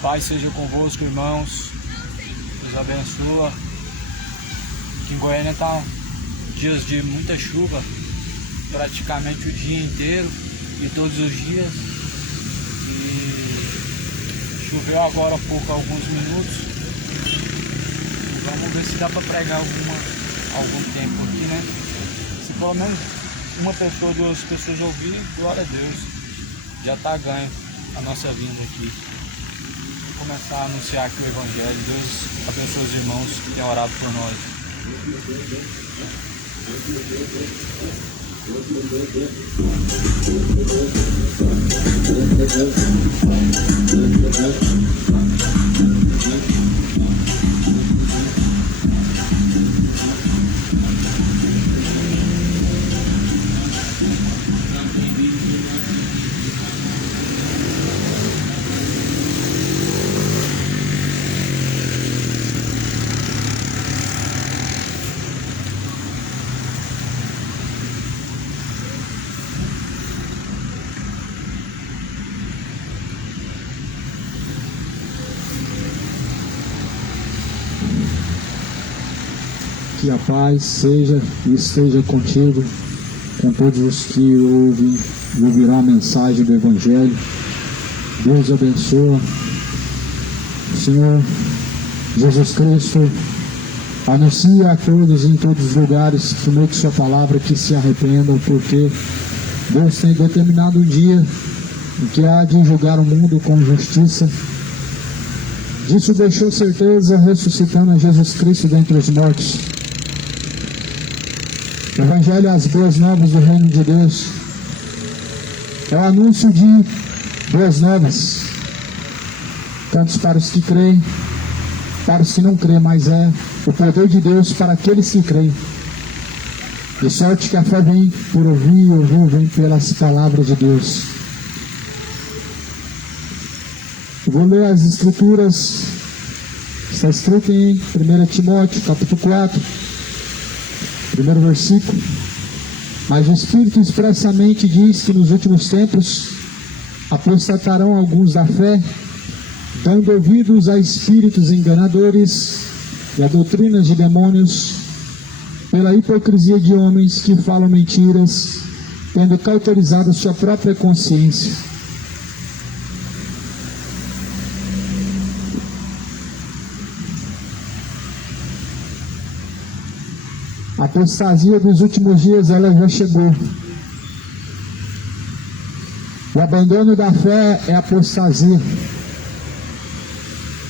Pai seja convosco, irmãos. Deus abençoa. Aqui em Goiânia tá dias de muita chuva, praticamente o dia inteiro e todos os dias. E choveu agora há pouco, alguns minutos. Vamos ver se dá para pregar algum tempo aqui, né? Se pelo menos uma pessoa, 2 pessoas ouvir, glória a Deus. Já tá ganho a nossa vinda aqui. Vou começar a anunciar aqui o Evangelho. Deus abençoe os irmãos que têm orado por nós. Que a paz seja e esteja contigo, com todos os que ouvem e ouvirão a mensagem do Evangelho. Deus abençoa. Senhor Jesus Cristo anuncia a todos em todos os lugares, por meio de sua palavra, que se arrependam, porque Deus tem determinado um dia em que há de julgar o mundo com justiça. Disso deixou certeza, ressuscitando a Jesus Cristo dentre os mortos. O Evangelho é as boas novas do reino de Deus. É o anúncio de boas novas, tanto para os que creem, para os que não creem, mas é o poder de Deus para aqueles que creem. De sorte que a fé vem por ouvir e ouvir vem pelas palavras de Deus. Eu vou ler as Escrituras. Está escrito em 1 Timóteo, capítulo 4, primeiro versículo. Mas o Espírito expressamente diz que nos últimos tempos apostatarão alguns da fé, dando ouvidos a espíritos enganadores e a doutrinas de demônios, pela hipocrisia de homens que falam mentiras, tendo cauterizado sua própria consciência. A apostasia dos últimos dias, ela já chegou. O abandono da fé é apostasia.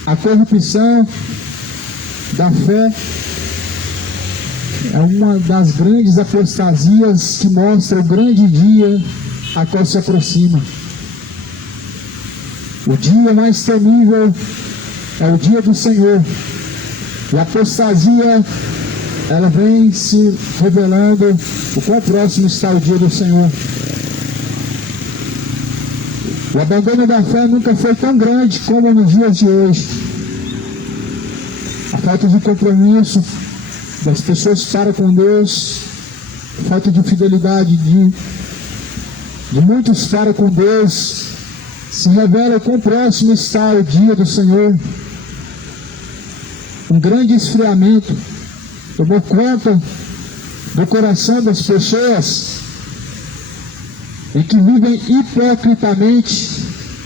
A corrupção da fé é uma das grandes apostasias que mostra o grande dia a qual se aproxima. O dia mais temível é o dia do Senhor. E a apostasia, ela vem se revelando o quão próximo está o dia do Senhor. O abandono da fé nunca foi tão grande como nos dias de hoje. A falta de compromisso das pessoas para com Deus, a falta de fidelidade de muitos para com Deus, se revela o quão próximo está o dia do Senhor. Um grande esfriamento tomou conta do coração das pessoas, e que vivem hipocritamente,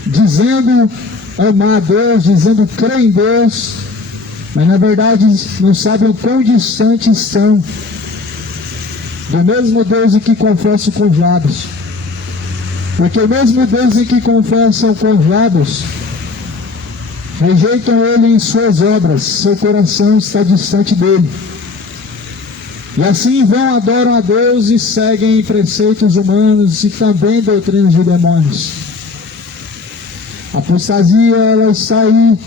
dizendo amar a Deus, dizendo crer em Deus, mas na verdade não sabem o quão distante estão do mesmo Deus em que confessam com os lábios. Porque o mesmo Deus em que confessam com os lábios, rejeitam Ele em suas obras, seu coração está distante dEle. E assim vão, adoram a Deus e seguem preceitos humanos e também doutrinas de demônios. A apostasia, ela está aí,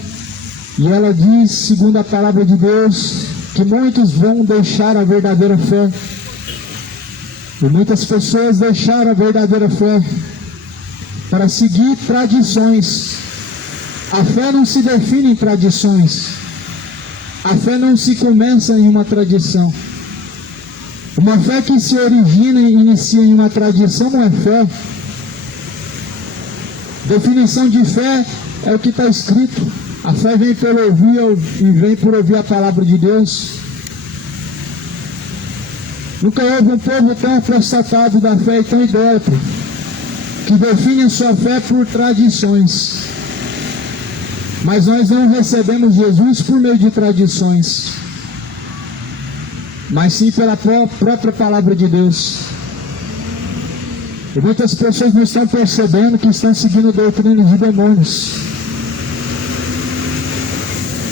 e ela diz, segundo a palavra de Deus, que muitos vão deixar a verdadeira fé. E muitas pessoas deixaram a verdadeira fé para seguir tradições. A fé não se define em tradições. A fé não se começa em uma tradição. Uma fé que se origina e inicia em uma tradição não é fé. Definição de fé é o que está escrito. A fé vem pelo ouvir e vem por ouvir a palavra de Deus. Nunca houve um povo tão apostatado da fé e tão idólatra, que define a sua fé por tradições. Mas nós não recebemos Jesus por meio de tradições, mas sim pela própria palavra de Deus. E muitas pessoas não estão percebendo que estão seguindo doutrinas de demônios.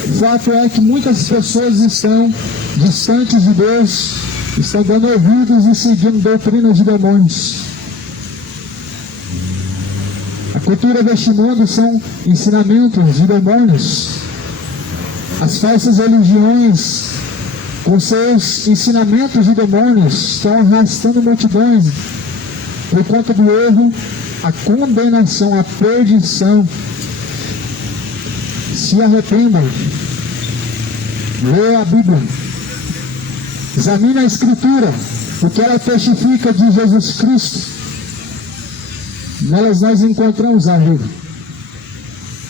O fato é que muitas pessoas estão distantes de Deus, estão dando ouvidos e seguindo doutrinas de demônios. A cultura deste mundo são ensinamentos de demônios. As falsas religiões, com seus ensinamentos de demônios, estão arrastando multidões por conta do erro, a condenação, a perdição. Se arrependam. Leia a Bíblia. Examine a Escritura, porque ela testifica de Jesus Cristo. Nelas nós encontramos a vida.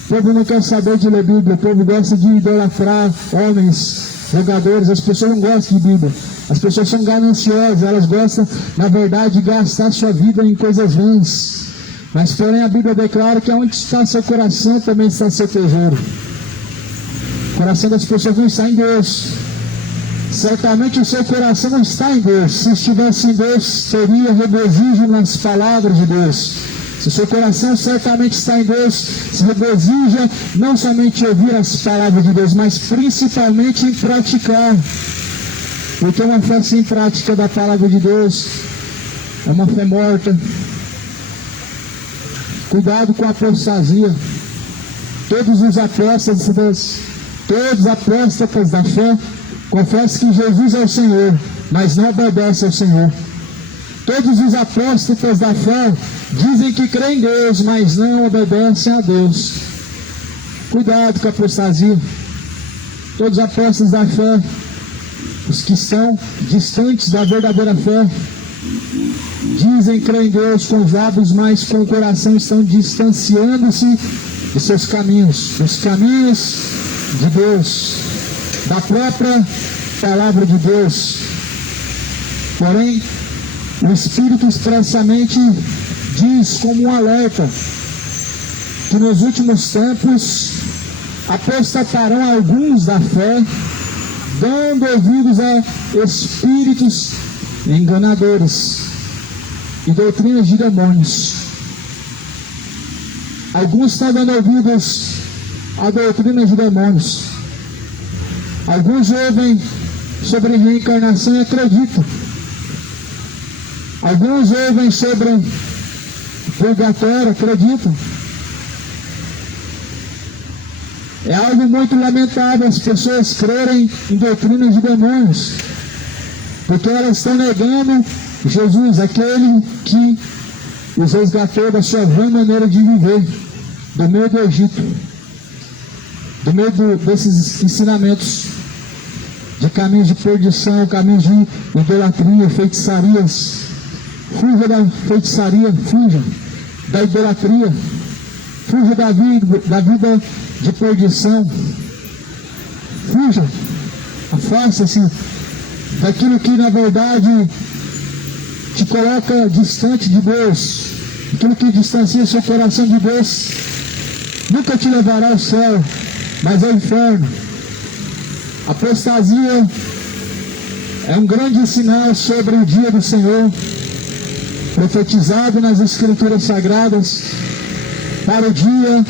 O povo não quer saber de ler Bíblia, o povo gosta de idolatrar homens, jogadores. As pessoas não gostam de Bíblia. As pessoas são gananciosas, elas gostam, na verdade, de gastar sua vida em coisas ruins. Mas porém a Bíblia declara que onde está seu coração, também está seu tesouro. O coração das pessoas não está em Deus. Certamente o seu coração não está em Deus. Se estivesse em Deus, teria regozijo nas palavras de Deus. Se o seu coração certamente está em Deus, se regozija não somente em ouvir as palavras de Deus, mas principalmente em praticar. Porque uma fé sem prática da palavra de Deus é uma fé morta. Cuidado com a apostasia. Todos os apóstatas da fé confessam que Jesus é o Senhor, mas não obedecem ao Senhor. Todos os apóstolos da fé dizem que creem em Deus, mas não obedecem a Deus. Cuidado com a apostasia. Todos os apóstolos da fé, os que estão distantes da verdadeira fé, dizem crer em Deus com os lábios, mas com o coração estão distanciando-se de seus caminhos, dos caminhos de Deus, da própria palavra de Deus. Porém, o Espírito expressamente diz como um alerta que nos últimos tempos apostatarão alguns da fé, dando ouvidos a espíritos enganadores e doutrinas de demônios. Alguns estão dando ouvidos a doutrinas de demônios. Alguns ouvem sobre reencarnação e acreditam. Alguns ouvem sobre purgatório, acreditam. É algo muito lamentável as pessoas crerem em doutrinas de demônios, porque elas estão negando Jesus, aquele que os resgatou da sua vã maneira de viver, do meio do Egito, do meio desses ensinamentos de caminhos de perdição, caminhos de idolatria, feitiçarias. Fuja da feitiçaria, fuja da idolatria, fuja da vida de perdição, fuja, afaste-se daquilo que na verdade te coloca distante de Deus, aquilo que distancia seu coração de Deus. Nunca te levará ao céu, mas ao inferno. Apostasia é um grande sinal sobre o dia do Senhor, profetizado nas Escrituras Sagradas, para o dia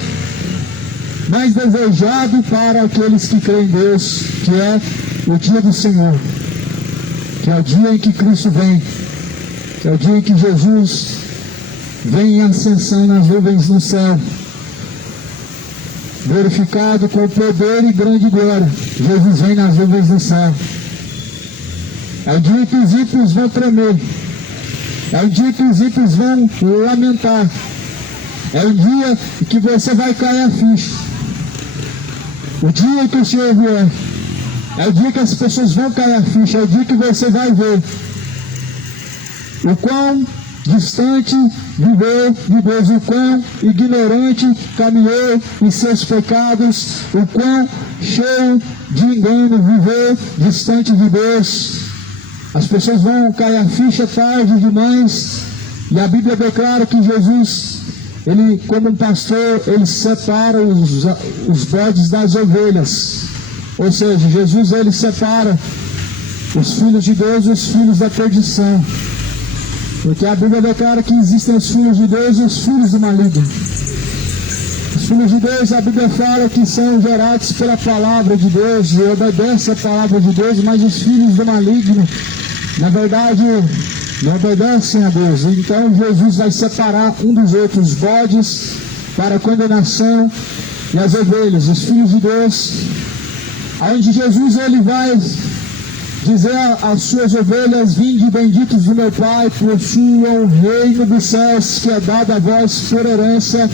mais desejado para aqueles que creem em Deus, que é o dia do Senhor, que é o dia em que Cristo vem, que é o dia em que Jesus vem em ascensão nas nuvens no céu, glorificado com poder e grande glória. Jesus vem nas nuvens do céu. É o dia em que os ímpios vão tremer. É o dia que os ímpios vão lamentar. É o dia que você vai cair a ficha. O dia que o Senhor vier. É o dia que as pessoas vão cair a ficha. É o dia que você vai ver o quão distante viveu de Deus, o quão ignorante caminhou em seus pecados, o quão cheio de engano viveu distante de Deus. As pessoas vão cair a ficha tarde demais, e a Bíblia declara que Jesus, ele, como um pastor, ele separa os bodes das ovelhas. Ou seja, Jesus, ele separa os filhos de Deus e os filhos da perdição. Porque a Bíblia declara que existem os filhos de Deus e os filhos do maligno. Os filhos de Deus, a Bíblia fala que são gerados pela palavra de Deus, e obedecem a palavra de Deus, mas os filhos do maligno, na verdade, não obedecem a Deus. Então Jesus vai separar um dos outros, os bodes para a condenação e as ovelhas, os filhos de Deus, onde Jesus, ele vai dizer às suas ovelhas: vinde benditos do meu Pai, possuam o reino dos céus, que é dado a vós por herança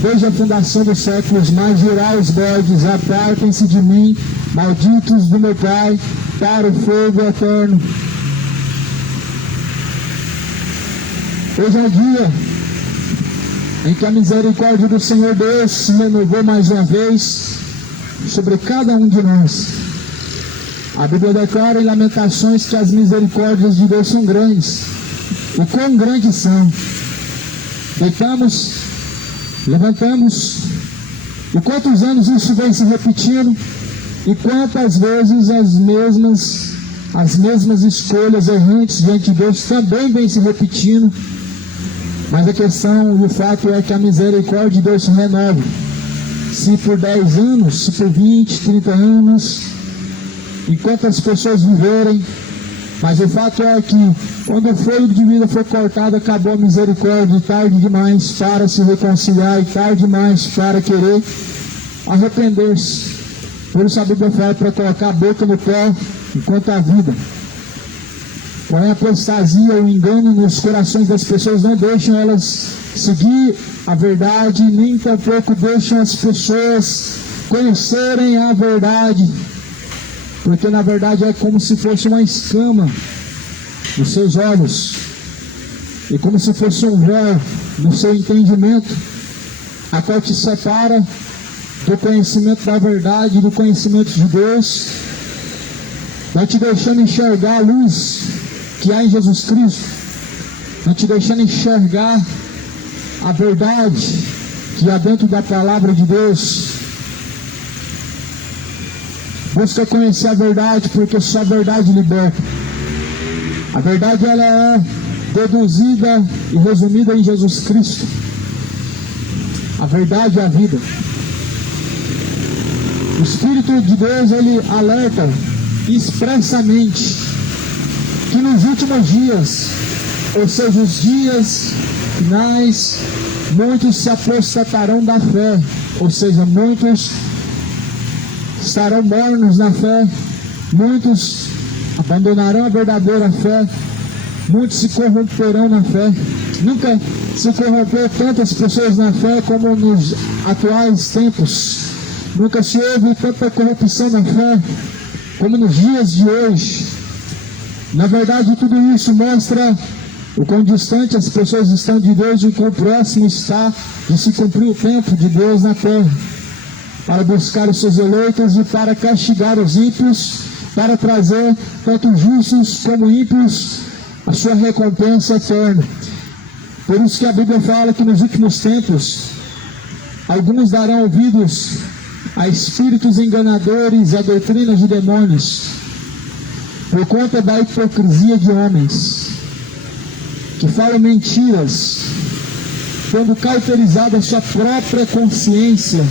desde a fundação dos séculos. Mas dirá aos bodes: apartem-se de mim, malditos do meu Pai, para o fogo eterno. Hoje é o dia em que a misericórdia do Senhor Deus se renovou mais uma vez sobre cada um de nós. A Bíblia declara em Lamentações que as misericórdias de Deus são grandes. E quão grandes são! Deitamos, levantamos, e quantos anos isso vem se repetindo, e quantas vezes as mesmas escolhas errantes diante de Deus também vem se repetindo. Mas a questão e o fato é que a misericórdia de Deus se renova. Se por 10 anos, se por 20, 30 anos, enquanto as pessoas viverem. Mas o fato é que quando o fôlego de vida for cortado, acabou a misericórdia, e tarde demais para se reconciliar, e tarde demais para querer arrepender-se. Por isso a Bíblia fala para colocar a boca no pé enquanto há vida. Porém a apostasia, o engano nos corações das pessoas não deixam elas seguir a verdade, nem tampouco deixam as pessoas conhecerem a verdade. Porque na verdade é como se fosse uma escama nos seus olhos, e como se fosse um véu no seu entendimento, a qual te separa do conhecimento da verdade, do conhecimento de Deus, não te deixando enxergar a luz que há em Jesus Cristo, não te deixando enxergar a verdade que há dentro da palavra de Deus. Busca conhecer a verdade, porque só a verdade liberta. A verdade, ela é deduzida e resumida em Jesus Cristo. A verdade é a vida. O Espírito de Deus, ele alerta expressamente que nos últimos dias, ou seja, os dias finais, muitos se apostatarão da fé, ou seja, muitos estarão mornos na fé, muitos abandonarão a verdadeira fé, muitos se corromperão na fé. Nunca se corrompeu tantas pessoas na fé como nos atuais tempos. Nunca se houve tanta corrupção na fé como nos dias de hoje. Na verdade, tudo isso mostra o quão distante as pessoas estão de Deus e o quão próximo está de se cumprir o tempo de Deus na terra, para buscar os seus eleitos e para castigar os ímpios, para trazer tanto justos como ímpios a sua recompensa eterna. Por isso que a Bíblia fala que nos últimos tempos alguns darão ouvidos a espíritos enganadores, a doutrinas de demônios, por conta da hipocrisia de homens que falam mentiras, tendo cauterizado a sua própria consciência.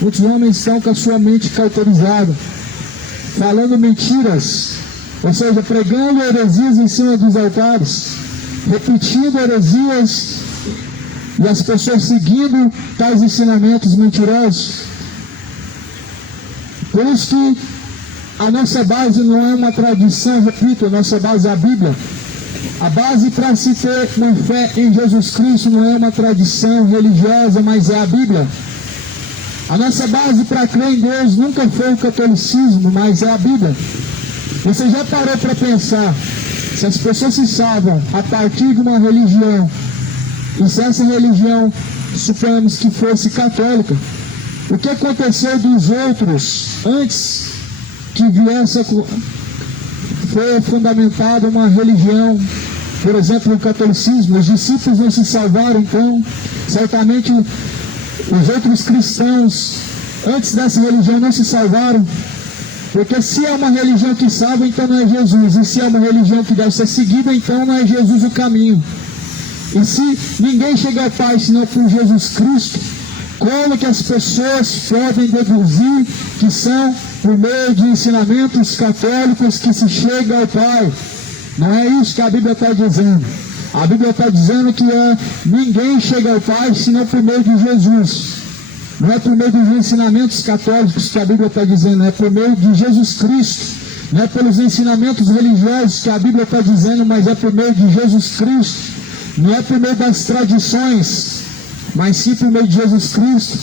Muitos homens estão com a sua mente cauterizada, falando mentiras, ou seja, pregando heresias em cima dos altares, repetindo heresias, e as pessoas seguindo tais ensinamentos mentirosos. Por isso que a nossa base não é uma tradição, repito, a nossa base é a Bíblia. A base para se ter uma fé em Jesus Cristo não é uma tradição religiosa, mas é a Bíblia. A nossa base para crer em Deus nunca foi o catolicismo, mas é a Bíblia. Você já parou para pensar Se as pessoas se salvam a partir de uma religião, e se essa religião, suponhamos que fosse católica, o que aconteceu dos outros antes que viesse foi fundamentada uma religião, por exemplo, o catolicismo? Os discípulos não se salvaram, então certamente os outros cristãos antes dessa religião não se salvaram, porque se é uma religião que salva, então não é Jesus, e se é uma religião que deve ser seguida, então não é Jesus o caminho. E se ninguém chega ao Pai senão por Jesus Cristo, como que as pessoas podem deduzir que são por meio de ensinamentos católicos que se chega ao Pai? Não é isso que a Bíblia está dizendo. A Bíblia está dizendo que ninguém chega ao Pai senão por meio de Jesus. Não é por meio dos ensinamentos católicos que a Bíblia está dizendo, é por meio de Jesus Cristo. Não é pelos ensinamentos religiosos que a Bíblia está dizendo, mas é por meio de Jesus Cristo. Não é por meio das tradições, mas sim por meio de Jesus Cristo.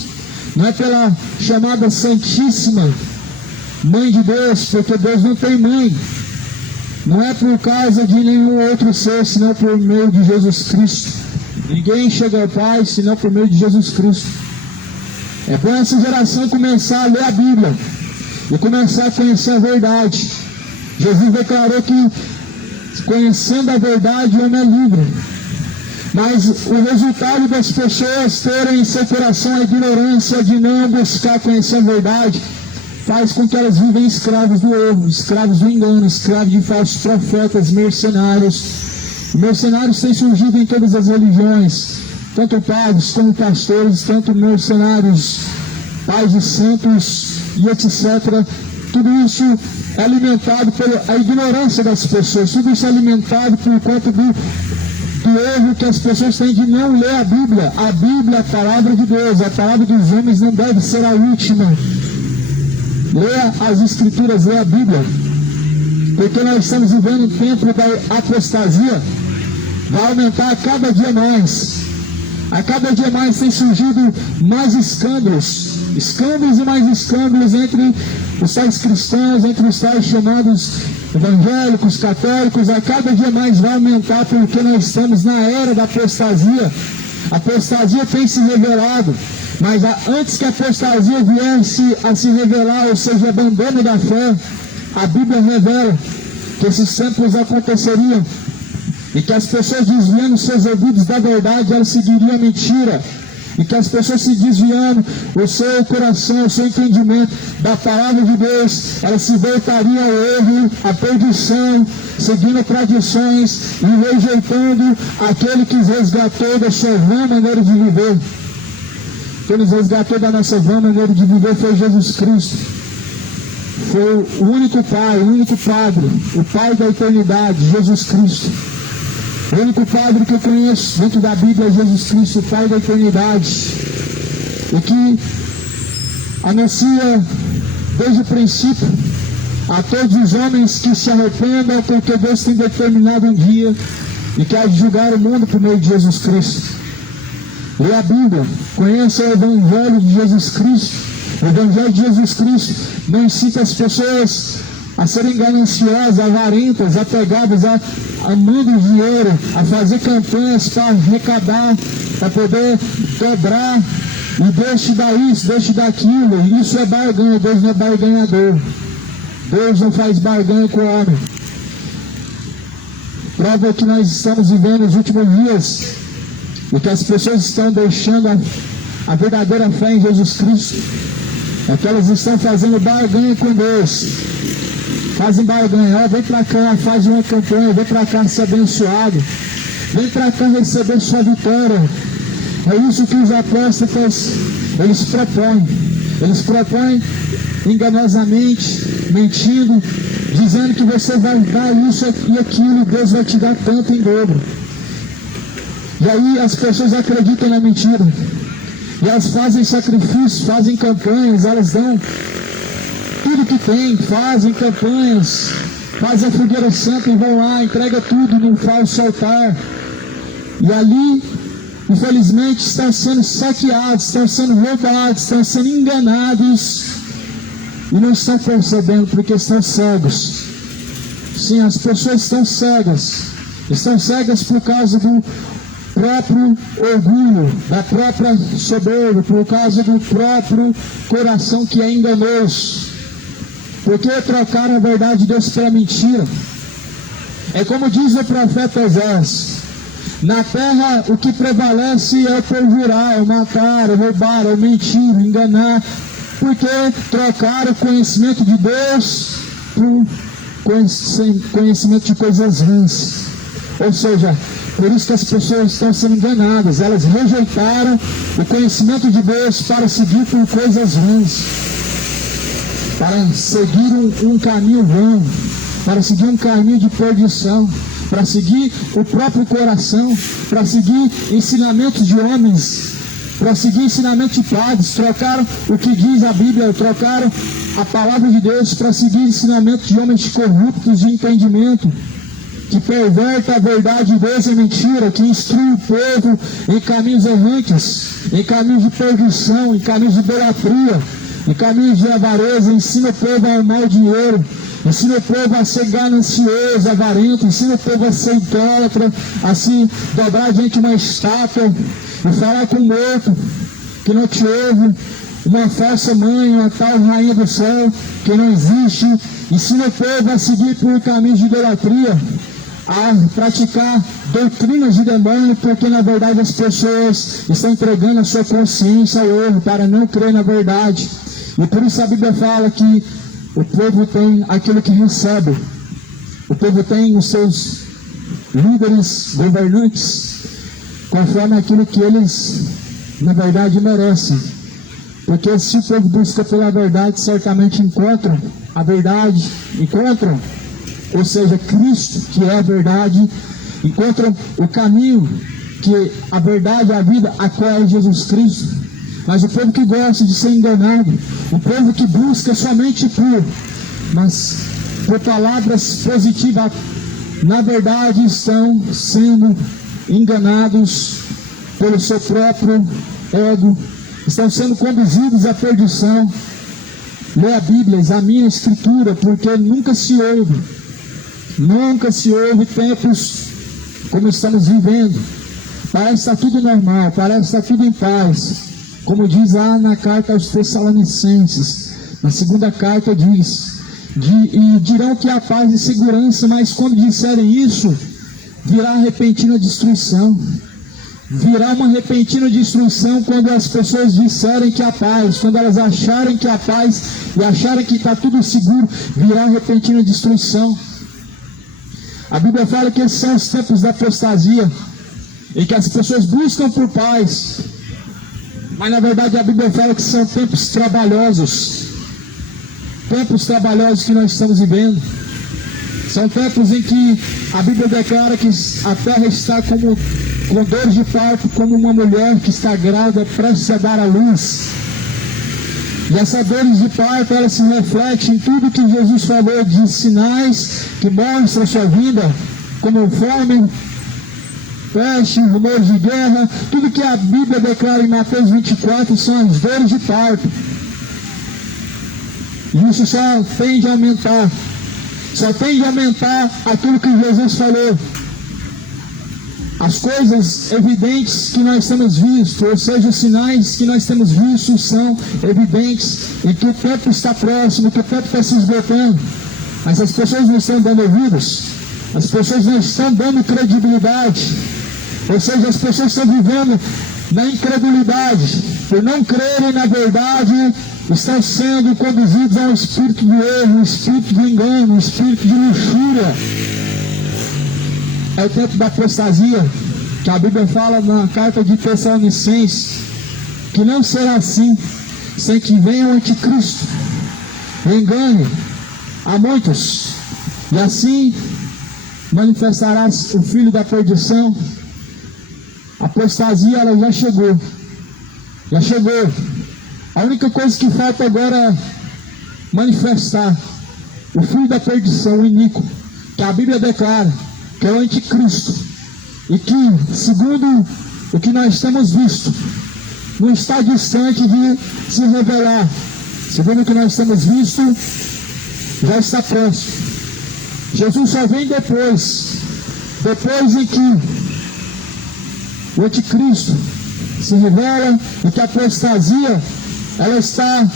Não é pela chamada Santíssima Mãe de Deus, porque Deus não tem mãe. Não é por causa de nenhum outro ser, senão por meio de Jesus Cristo. Ninguém chega ao Pai, senão por meio de Jesus Cristo. É para essa geração começar a ler a Bíblia e começar a conhecer a verdade. Jesus declarou que conhecendo a verdade, o homem é livre. Mas o resultado das pessoas terem em seu coração a ignorância de não buscar conhecer a verdade, faz com que elas vivem escravos do erro, escravos do engano, escravos de falsos profetas, mercenários. Mercenários têm surgido em todas as religiões, tanto padres como pastores, tanto mercenários, pais de santos e etc. Tudo isso é alimentado pela ignorância das pessoas, tudo isso é alimentado por conta do erro que as pessoas têm de não ler a Bíblia. A Bíblia é a palavra de Deus, a palavra dos homens não deve ser a última. Leia as Escrituras, leia a Bíblia, porque nós estamos vivendo um tempo da apostasia. Vai aumentar a cada dia mais. A cada dia mais tem surgido mais escândalos e mais escândalos entre os tais cristãos, entre os tais chamados evangélicos, católicos. A cada dia mais vai aumentar, porque nós estamos na era da apostasia. A apostasia tem se revelado, mas antes que a apostasia viesse a se revelar, ou seja, abandono da fé, a Bíblia revela que esses tempos aconteceriam e que as pessoas, desviando seus ouvidos da verdade, elas seguiriam a mentira, e que as pessoas, se desviando o seu coração, o seu entendimento da palavra de Deus, elas se voltariam ao erro, à perdição, seguindo tradições e rejeitando aquele que os resgatou da sua vã maneira de viver. Quem nos resgatou da nossa vã maneira de viver foi Jesus Cristo. Foi o único Pai, o único Padre, o Pai da eternidade, Jesus Cristo. O único Padre que eu conheço dentro da Bíblia é Jesus Cristo, o Pai da eternidade, e que anuncia desde o princípio a todos os homens que se arrependam, porque Deus tem determinado um dia e que há de julgar o mundo por meio de Jesus Cristo. Lê a Bíblia, conheça o Evangelho de Jesus Cristo. O Evangelho de Jesus Cristo não incita as pessoas a serem gananciosas, avarentas, apegadas a mundo dinheiro, a fazer campanhas para arrecadar, para poder dobrar, e Deus te dá isso, Deus te dá aquilo. Isso é barganha. Deus não é barganhador. Deus não faz barganha com o homem. Prova que nós estamos vivendo os últimos dias e que as pessoas estão deixando a verdadeira fé em Jesus Cristo. É que elas estão fazendo barganha com Deus. Fazem barganha, vem para cá, faz uma campanha, vem para cá ser abençoado, vem para cá receber sua vitória. É isso que os apóstolos, eles propõem enganosamente, mentindo, dizendo que você vai dar isso e aquilo, Deus vai te dar tanto em dobro. E aí as pessoas acreditam na mentira, e elas fazem sacrifícios, fazem campanhas, elas dão tudo que tem, fazem campanhas, fazem a fogueira santa e vão lá, entrega tudo num falso altar. E ali, infelizmente, estão sendo saqueados, estão sendo roubados, estão sendo enganados e não estão percebendo porque estão cegos. Sim, as pessoas estão cegas. Estão cegas por causa do próprio orgulho, da própria soberba, por causa do próprio coração que é enganoso. Porque trocaram a verdade de Deus pela mentira. É como diz o profeta Osés: na terra o que prevalece é o perjurar, o matar, o roubar, o mentir, o enganar, porque trocaram o conhecimento de Deus por conhecimento de coisas ruins. Ou seja, por isso que as pessoas estão sendo enganadas. Elas rejeitaram o conhecimento de Deus para seguir por coisas ruins, para seguir um caminho vão, para seguir um caminho de perdição, para seguir o próprio coração, para seguir ensinamentos de homens, para seguir ensinamentos de padres. Trocaram o que diz a Bíblia, trocaram a palavra de Deus para seguir ensinamentos de homens corruptos de entendimento, que perverte a verdade de Deus em mentira, que instrui o povo em caminhos errantes, em caminhos de perdição, em caminhos de idolatria, em caminhos de avareza. Ensina o povo a amar o dinheiro, ensina o povo a ser ganancioso, avarento, ensina o povo a ser idólatra, a se dobrar diante de uma estátua e falar com o morto que não te ouve, uma falsa mãe, uma tal rainha do céu que não existe. Ensina o povo a seguir por caminhos de idolatria, a praticar doutrinas de demônio, porque na verdade as pessoas estão entregando a sua consciência ao erro para não crer na verdade. E por isso a Bíblia fala que o povo tem aquilo que recebe, o povo tem os seus líderes governantes conforme aquilo que eles na verdade merecem. Porque se o povo busca pela verdade, certamente encontram a verdade, ou seja, Cristo, que é a verdade, encontram o caminho, que a verdade, a vida, a qual é Jesus Cristo. Mas o povo que gosta de ser enganado, o povo que busca somente por palavras positivas, na verdade estão sendo enganados pelo seu próprio ego, estão sendo conduzidos à perdição. Lê a Bíblia, examine a Escritura, porque nunca se ouve tempos como estamos vivendo. Parece estar tudo normal, parece estar tudo em paz. Como diz lá na carta aos Tessalonicenses, na segunda carta diz, e dirão que há paz e segurança, mas quando disserem isso, virá repentina destruição. Virá uma repentina destruição quando as pessoas disserem que há paz, quando elas acharem que há paz e acharem que está tudo seguro, virá repentina destruição. A Bíblia fala que esses são os tempos da apostasia, em que as pessoas buscam por paz, mas na verdade a Bíblia fala que são tempos trabalhosos que nós estamos vivendo. São tempos em que a Bíblia declara que a terra está com dores de parto, como uma mulher que está grávida, prestes a dar à luz. E essas dores de parto, elas se refletem em tudo que Jesus falou de sinais que mostram a sua vinda, como fome, peste, rumores de guerra. Tudo que a Bíblia declara em Mateus 24 são as dores de parto. E isso só tende a aumentar. Só tende a aumentar aquilo que Jesus falou. As coisas evidentes que nós temos visto, ou seja, os sinais que nós temos visto são evidentes, e que o tempo está próximo, que o tempo está se esgotando. Mas as pessoas não estão dando ouvidos, as pessoas não estão dando credibilidade, ou seja, as pessoas estão vivendo na incredulidade, por não crerem na verdade, estão sendo conduzidos a um espírito de erro, um espírito de engano, um espírito de luxúria. É o tempo da apostasia, que a Bíblia fala na carta de Tessalonicenses, que não será assim, sem que venha o anticristo, engane a muitos, e assim manifestarás o filho da perdição. A apostasia, ela já chegou. A única coisa que falta agora é manifestar o filho da perdição, o iníquo, que a Bíblia declara que é o anticristo, e que, segundo o que nós temos visto, não está distante de se revelar. Segundo o que nós temos visto, já está próximo. Jesus só vem depois em que o anticristo se revela e que a apostasia ela está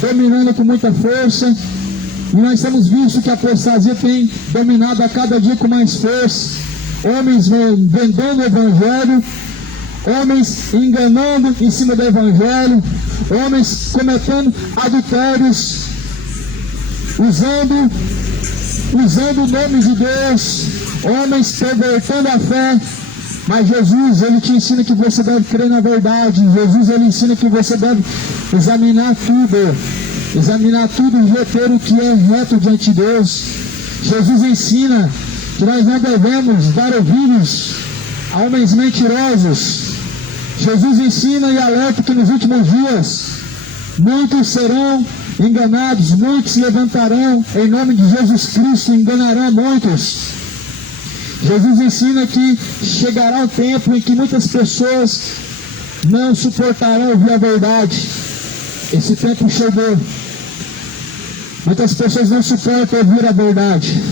dominando com muita força, e nós temos visto que a apostasia tem dominado a cada dia com mais força. Homens vendendo o evangelho, homens enganando em cima do evangelho, homens cometendo adultérios, usando o nome de Deus, homens pervertendo a fé. Mas Jesus, Ele te ensina que você deve crer na verdade. Jesus, Ele ensina que você deve examinar tudo e reter o que é reto diante de Deus. Jesus ensina que nós não devemos dar ouvidos a homens mentirosos. Jesus ensina e alerta que nos últimos dias muitos serão enganados, muitos se levantarão em nome de Jesus Cristo, enganarão muitos. Jesus ensina que chegará o tempo em que muitas pessoas não suportarão ouvir a verdade. Esse tempo chegou. Muitas pessoas não suportam ouvir a verdade.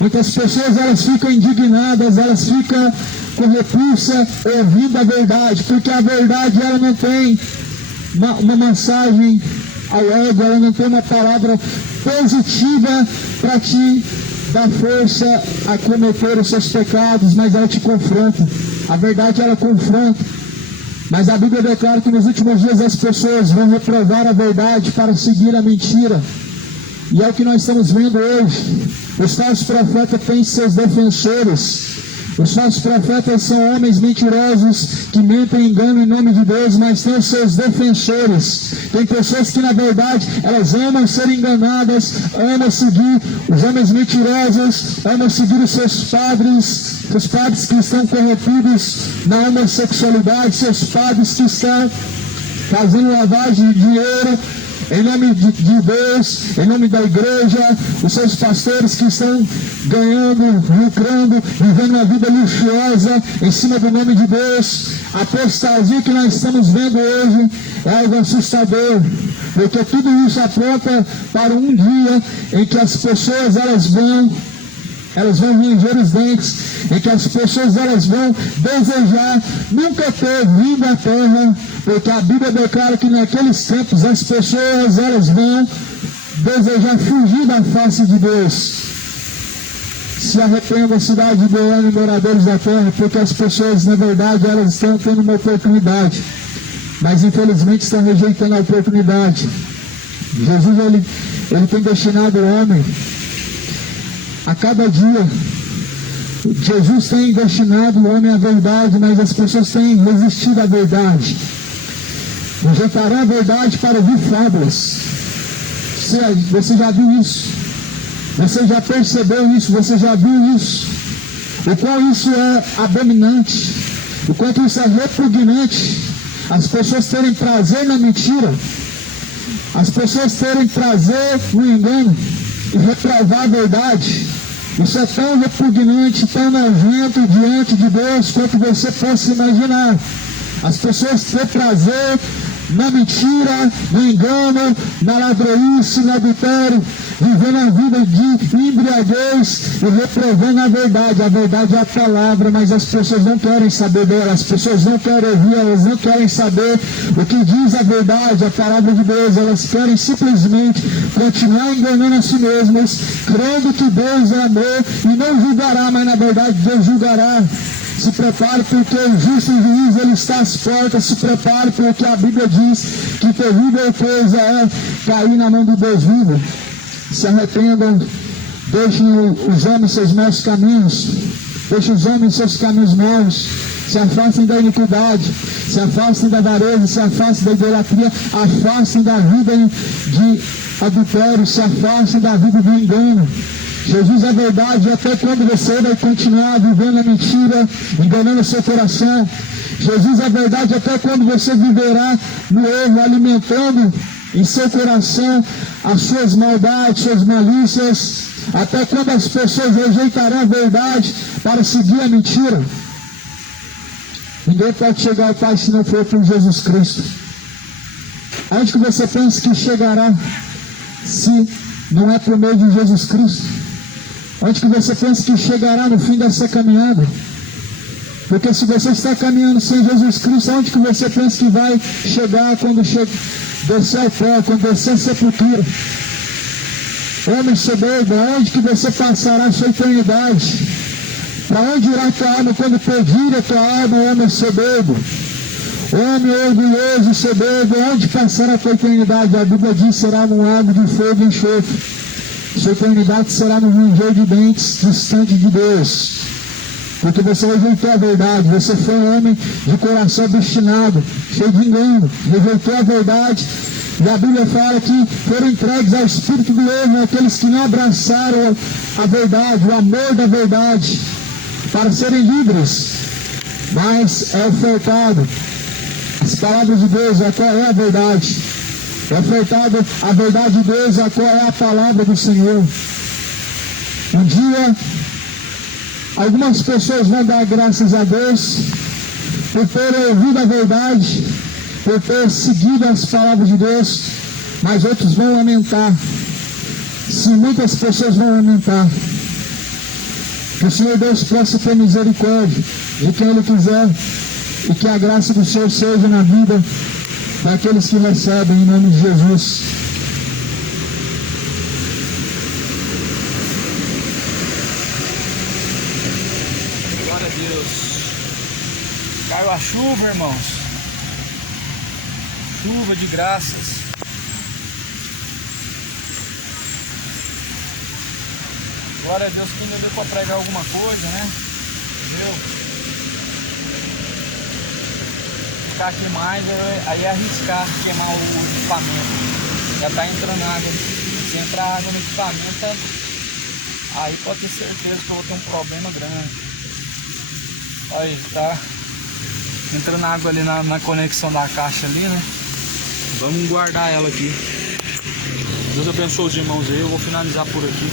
Muitas pessoas elas ficam indignadas, elas ficam com repulsa ouvindo a verdade, porque a verdade ela não tem uma mensagem ao ego, ela não tem uma palavra positiva para te dar força a cometer os seus pecados, mas ela te confronta. A verdade ela confronta. Mas a Bíblia declara que nos últimos dias as pessoas vão reprovar a verdade para seguir a mentira. E é o que nós estamos vendo hoje. Os falsos profetas têm seus defensores. Os falsos profetas são homens mentirosos que mentem e enganam em nome de Deus, mas têm os seus defensores. Tem pessoas que na verdade elas amam ser enganadas, amam seguir os homens mentirosos, amam seguir os seus padres que estão corrompidos na homossexualidade, seus padres que estão fazendo lavagem de dinheiro em nome de Deus, em nome da igreja, os seus pastores que estão ganhando, lucrando, vivendo uma vida luxuosa em cima do nome de Deus. A apostasia que nós estamos vendo hoje é algo assustador, porque tudo isso aponta para um dia em que as pessoas elas vão ranger os dentes, em que as pessoas elas vão desejar nunca ter vindo à terra, porque a Bíblia declara que naqueles tempos as pessoas elas vão desejar fugir da face de Deus. Se arrependa, cidade de Goiânia e moradores da terra, porque as pessoas na verdade elas estão tendo uma oportunidade, mas infelizmente estão rejeitando a oportunidade. Jesus ele tem destinado o homem a cada dia. Jesus tem destinado o homem à verdade, mas as pessoas têm resistido à verdade. Rejeitarão a verdade para ouvir fábulas. Você já viu isso? Você já percebeu isso? Você já viu isso? O qual isso é abominante, o quanto isso é repugnante. As pessoas terem prazer na mentira, as pessoas terem prazer no engano e reprovar a verdade. Isso é tão repugnante, tão nojento diante de Deus quanto você possa imaginar. As pessoas têm prazer na mentira, no engano, na ladroice, no adultério, vivendo a vida de embriaguez e reprovando a verdade. A verdade é a palavra, mas as pessoas não querem saber dela, as pessoas não querem ouvir, elas não querem saber o que diz a verdade, a palavra de Deus. Elas querem simplesmente continuar enganando a si mesmas, crendo que Deus é amor e não julgará, mas na verdade Deus julgará. Se prepare porque o justo juiz ele está às portas. Se prepare porque a Bíblia diz que terrível coisa é cair na mão do Deus vivo. Se arrependam, deixem os homens seus maus caminhos, deixem os homens seus caminhos maus, se afastem da iniquidade, se afastem da avareza, se afastem da idolatria, afastem da vida de adultério, se afastem da vida do engano. Jesus é verdade, até quando você vai continuar vivendo a mentira, enganando o seu coração. Jesus é verdade, até quando você viverá no erro, alimentando em seu coração as suas maldades, suas malícias. Até quando as pessoas rejeitarão a verdade para seguir a mentira. Ninguém pode chegar ao Pai se não for por Jesus Cristo. Onde que você pensa que chegará se não é por meio de Jesus Cristo? Onde que você pensa que chegará no fim dessa caminhada? Porque se você está caminhando sem Jesus Cristo, onde que você pensa que vai chegar quando descer ao pó, quando descer a sepultura? Homem soberbo, aonde que você passará a sua eternidade? Para onde irá a tua alma quando pedir a tua alma, homem soberbo? Homem orgulhoso e soberbo, onde passará a tua eternidade? A Bíblia diz: será num lago de fogo e enxofre. Sua eternidade será no ranger de dentes, distante de Deus. Porque você rejeitou a verdade, você foi um homem de coração obstinado, cheio de engano, rejeitou a verdade. E a Bíblia fala que foram entregues ao espírito do erro aqueles que não abraçaram a verdade, o amor da verdade, para serem livres. Mas é ofertado as palavras de Deus, a qual é a verdade. É ofertado a verdade de Deus, a qual é a palavra do Senhor. Um dia, algumas pessoas vão dar graças a Deus por terem ouvido a verdade, por ter seguido as palavras de Deus, mas outros vão lamentar. Sim, muitas pessoas vão lamentar. Que o Senhor Deus possa ter misericórdia de quem Ele quiser, e que a graça do Senhor seja na vida daqueles que recebem, em nome de Jesus. Glória a Deus. Caiu a chuva, irmãos. Chuva de graças. Glória a Deus, quem me deu para pregar alguma coisa, né? Entendeu? Ficar aqui mais, aí é arriscar queimar o equipamento. Já tá entrando água. Se entrar água no equipamento, aí pode ter certeza que eu vou ter um problema grande. Aí, tá entrando água ali na conexão da caixa ali, né? Vamos guardar ela aqui. Deus abençoe os irmãos aí, eu vou finalizar por aqui.